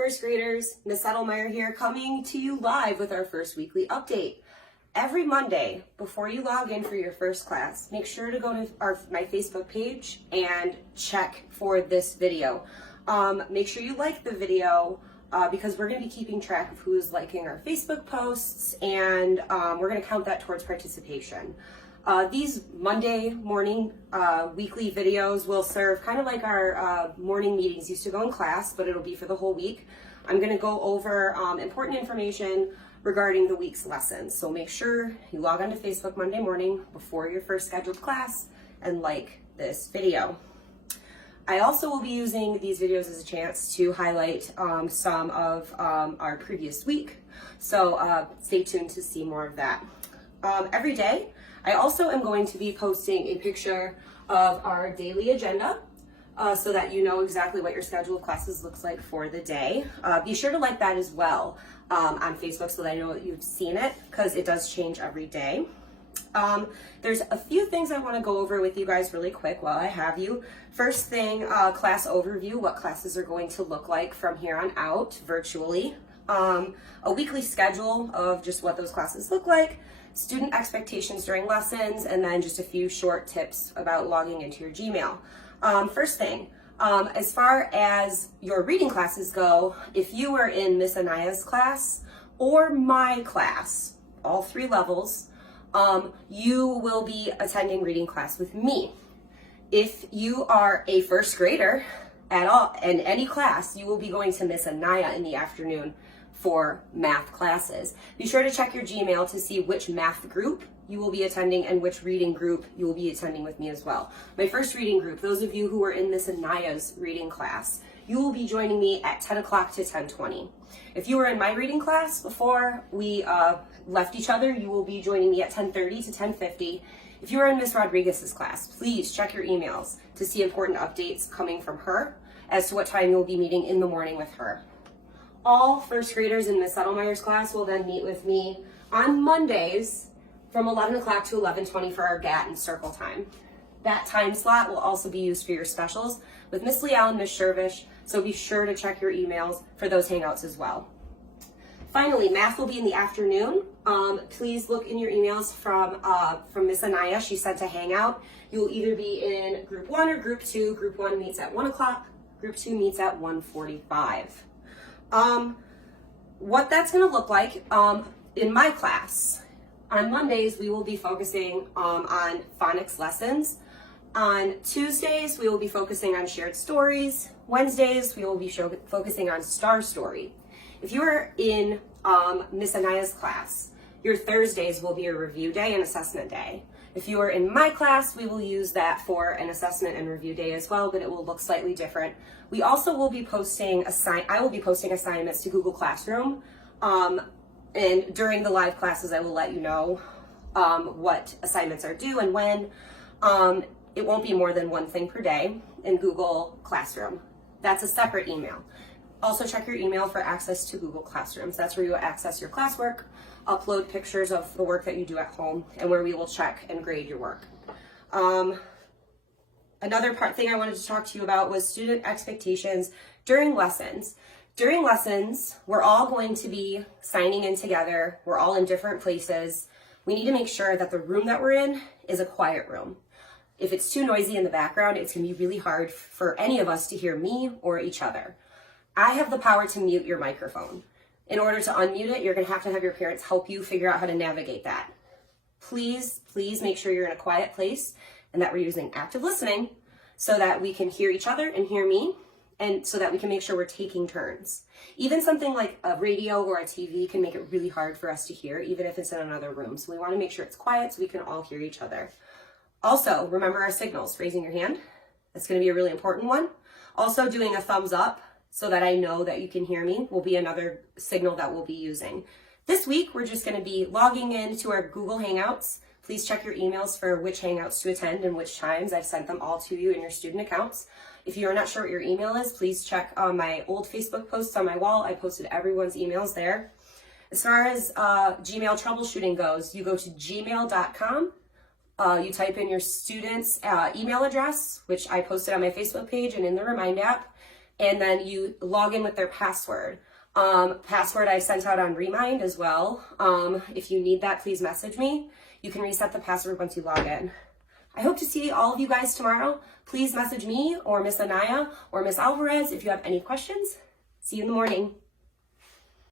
first graders, Ms. Settlemeyer here, coming to you live with our first weekly update. Every Monday, before you log in for your first class, make sure to go to my Facebook page and check for this video. Make sure you like the video because we're going to be keeping track of who's liking our Facebook posts, and we're going to count that towards participation. These Monday morning weekly videos will serve kind of like our morning meetings used to go in class, but it'll be for the whole week. I'm going to go over important information regarding the week's lessons. So make sure you log on to Facebook Monday morning before your first scheduled class and like this video. I also will be using these videos as a chance to highlight some of our previous week. So stay tuned to see more of that. Every day, I also am going to be posting a picture of our daily agenda so that you know exactly what your schedule of classes looks like for the day. Be sure to like that as well on Facebook so that I know that you've seen it, because it does change every day. There's a few things I want to go over with you guys really quick while I have you. First thing, class overview, what classes are going to look like from here on out virtually. A weekly schedule of just what those classes look like, student expectations during lessons, and then just a few short tips about logging into your Gmail. First thing, as far as your reading classes go, if you are in Miss Anaya's class or my class, all three levels, you will be attending reading class with me. If you are a first grader at all in any class, you will be going to Miss Anaya in the afternoon for math classes. Be sure to check your Gmail to see which math group you will be attending and which reading group you will be attending with me as well. My first reading group, those of you who are in Miss Anaya's reading class, you will be joining me at 10 o'clock to 10:20. If you were in my reading class before we left each other, you will be joining me at 10:30 to 10:50. If you are in Miss Rodriguez's class, please check your emails to see important updates coming from her as to what time you'll be meeting in the morning with her. All first graders in Ms. Settlemeyer's class will then meet with me on Mondays from 11 o'clock to 11:20 for our GAT and circle time. That time slot will also be used for your specials with Miss Leal and Miss Shervish, so be sure to check your emails for those hangouts as well. Finally, math will be in the afternoon. Please look in your emails from Miss Anaya. She sent a hangout. You will either be in group 1 or group 2. Group 1 meets at 1 o'clock. Group 2 meets at 1:45. What that's going to look like in my class. On Mondays, we will be focusing on phonics lessons. On Tuesdays, we will be focusing on shared stories. Wednesdays, we will be focusing on Star Story. If you are in Miss Anaya's class, your Thursdays will be a review day and assessment day. If you are in my class, we will use that for an assessment and review day as well, but it will look slightly different. We also will be posting I will be posting assignments to Google Classroom. And during the live classes, I will let you know what assignments are due and when. It won't be more than one thing per day in Google Classroom. That's a separate email. Also check your email for access to Google Classrooms. That's where you access your classwork, upload pictures of the work that you do at home, and where we will check and grade your work. Another thing I wanted to talk to you about was student expectations during lessons. During lessons, we're all going to be signing in together. We're all in different places. We need to make sure that the room that we're in is a quiet room. If it's too noisy in the background, it's going to be really hard for any of us to hear me or each other. I have the power to mute your microphone. In order to unmute it, you're going to have your parents help you figure out how to navigate that. Please make sure you're in a quiet place and that we're using active listening so that we can hear each other and hear me, and so that we can make sure we're taking turns. Even something like a radio or a TV can make it really hard for us to hear, even if it's in another room. So we want to make sure it's quiet so we can all hear each other. Also, remember our signals, raising your hand. That's going to be a really important one. Also, doing a thumbs up so that I know that you can hear me will be another signal that we'll be using. This week, we're just going to be logging into our Google Hangouts. Please check your emails for which Hangouts to attend and which times. I've sent them all to you in your student accounts. If you are not sure what your email is, please check my old Facebook posts on my wall. I posted everyone's emails there. As far as Gmail troubleshooting goes, you go to gmail.com. You type in your student's email address, which I posted on my Facebook page and in the Remind app, and then you log in with their password. Password I sent out on Remind as well. If you need that, please message me. You can reset the password once you log in. I hope to see all of you guys tomorrow. Please message me or Miss Anaya or Miss Alvarez if you have any questions. See you in the morning.